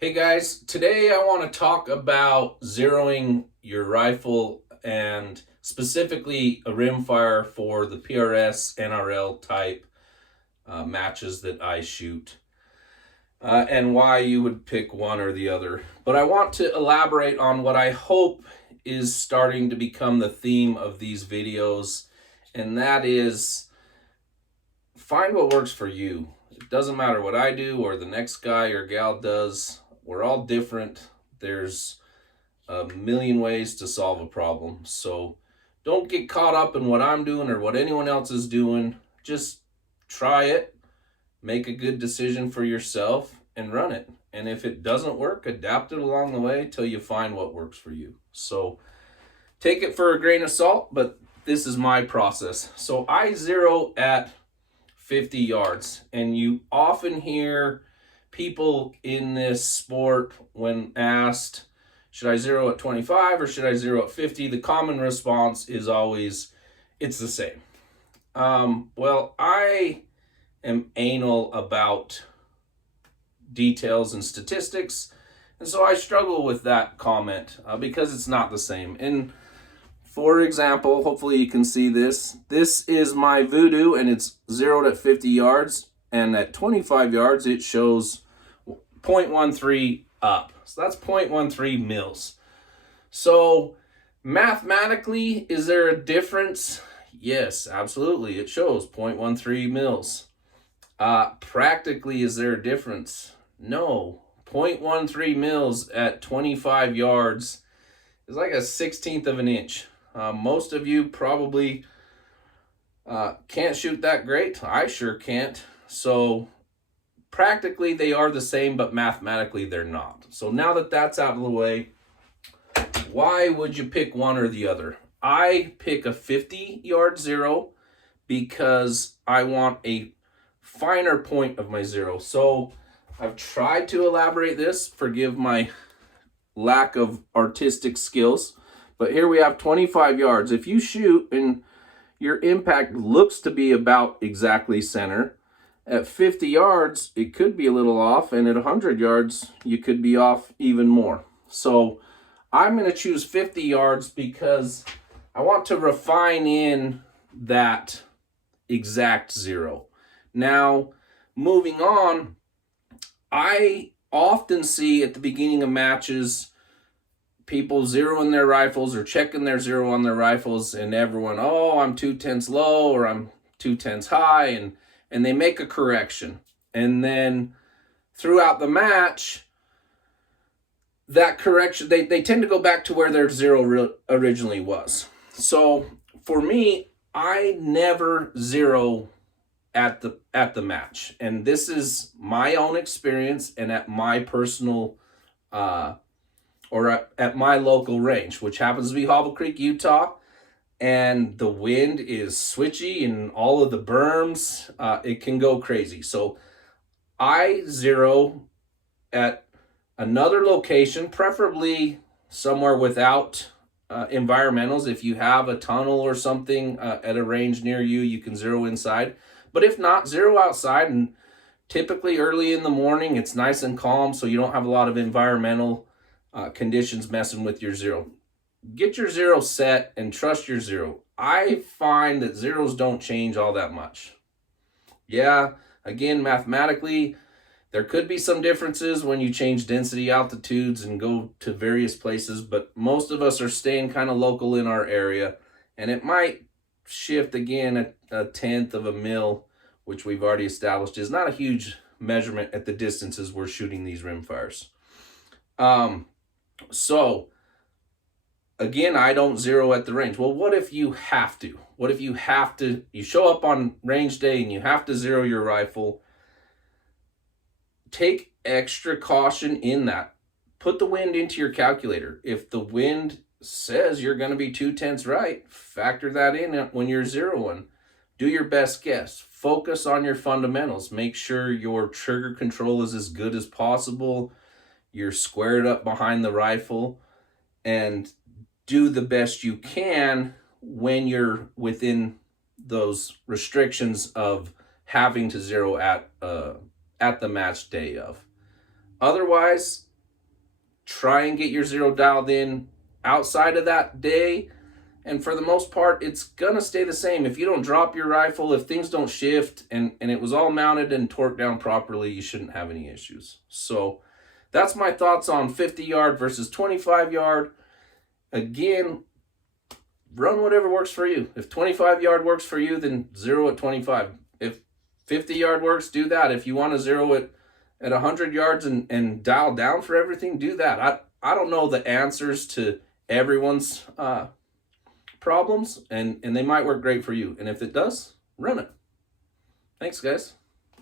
Hey guys, today I want to talk about zeroing your rifle and specifically a rimfire for the PRS NRL type matches that I shoot, and why you would pick one or the other. But I want to elaborate on what I hope is starting to become the theme of these videos, and that is find what works for you. It doesn't matter what I do or the next guy or gal does. We're all different. There's a million ways to solve a problem. So don't get caught up in what I'm doing or what anyone else is doing. Just try it, make a good decision for yourself, and run it. And if it doesn't work, adapt it along the way till you find what works for you. So take it for a grain of salt, but this is my process. So I zero at 50 yards, and you often hear people in this sport, when asked, should I zero at 25 or should I zero at 50? The common response is always, it's the same. Well, I am anal about details and statistics, and so I struggle with that comment because it's not the same. And for example, hopefully you can see this. This is my voodoo, and it's zeroed at 50 yards, and at 25 yards it shows 0.13 up. So that's 0.13 mils. So mathematically, is there a difference? Yes, absolutely. It shows 0.13 mils. Practically, is there a difference? No. 0.13 mils at 25 yards is like a 16th of an inch. Most of you probably can't shoot that great. I sure can't. So practically they are the same, but mathematically they're not. So now that that's out of the way, why would you pick one or the other? I pick a 50-yard zero because I want a finer point of my zero. So I've tried to elaborate this. Forgive my lack of artistic skills. But here we have 25 yards. If you shoot and your impact looks to be about exactly center, at 50 yards, it could be a little off, and at 100 yards, you could be off even more. So I'm going to choose 50 yards because I want to refine in that exact zero. Now, moving on, I often see at the beginning of matches people zeroing their rifles or checking their zero on their rifles, and everyone, oh, I'm 2/10 low or I'm 2/10 high, and they make a correction. And then throughout the match, that correction, they tend to go back to where their zero originally was. So for me, I never zero at the match. And this is my own experience and at my personal or at my local range, which happens to be Hobble Creek, Utah. And the wind is switchy and all of the berms, it can go crazy. So I zero at another location, preferably somewhere without environmentals. If you have a tunnel or something at a range near you, you can zero inside. But if not, zero outside. And typically early in the morning, it's nice and calm, so you don't have a lot of environmental conditions messing with your zero. Get your zero set and trust your zero. I find that zeros don't change all that much. Yeah, again, mathematically, there could be some differences when you change density altitudes and go to various places, but most of us are staying kind of local in our area, and it might shift again a 1/10 of a mil, which we've already established is not a huge measurement at the distances we're shooting these rimfires. So again, I don't zero at the range. Well, what if you have to? What if you have to, you show up on range day and you have to zero your rifle? Take extra caution in that. Put the wind into your calculator. If the wind says you're going to be 2/10 right, factor that in when you're zeroing. Do your best guess. Focus on your fundamentals. Make sure your trigger control is as good as possible. You're squared up behind the rifle, and do the best you can when you're within those restrictions of having to zero at the match day of. Otherwise, try and get your zero dialed in outside of that day. And for the most part, it's going to stay the same. If you don't drop your rifle, if things don't shift, and it was all mounted and torqued down properly, you shouldn't have any issues. So that's my thoughts on 50 yard versus 25 yard. Again, run whatever works for you. If 25 yard works for you, then zero at 25. If 50 yard works, do that. If you want to zero it at 100 yards and dial down for everything, do that. I don't know the answers to everyone's problems, and they might work great for you. And if it does, run it. Thanks, guys.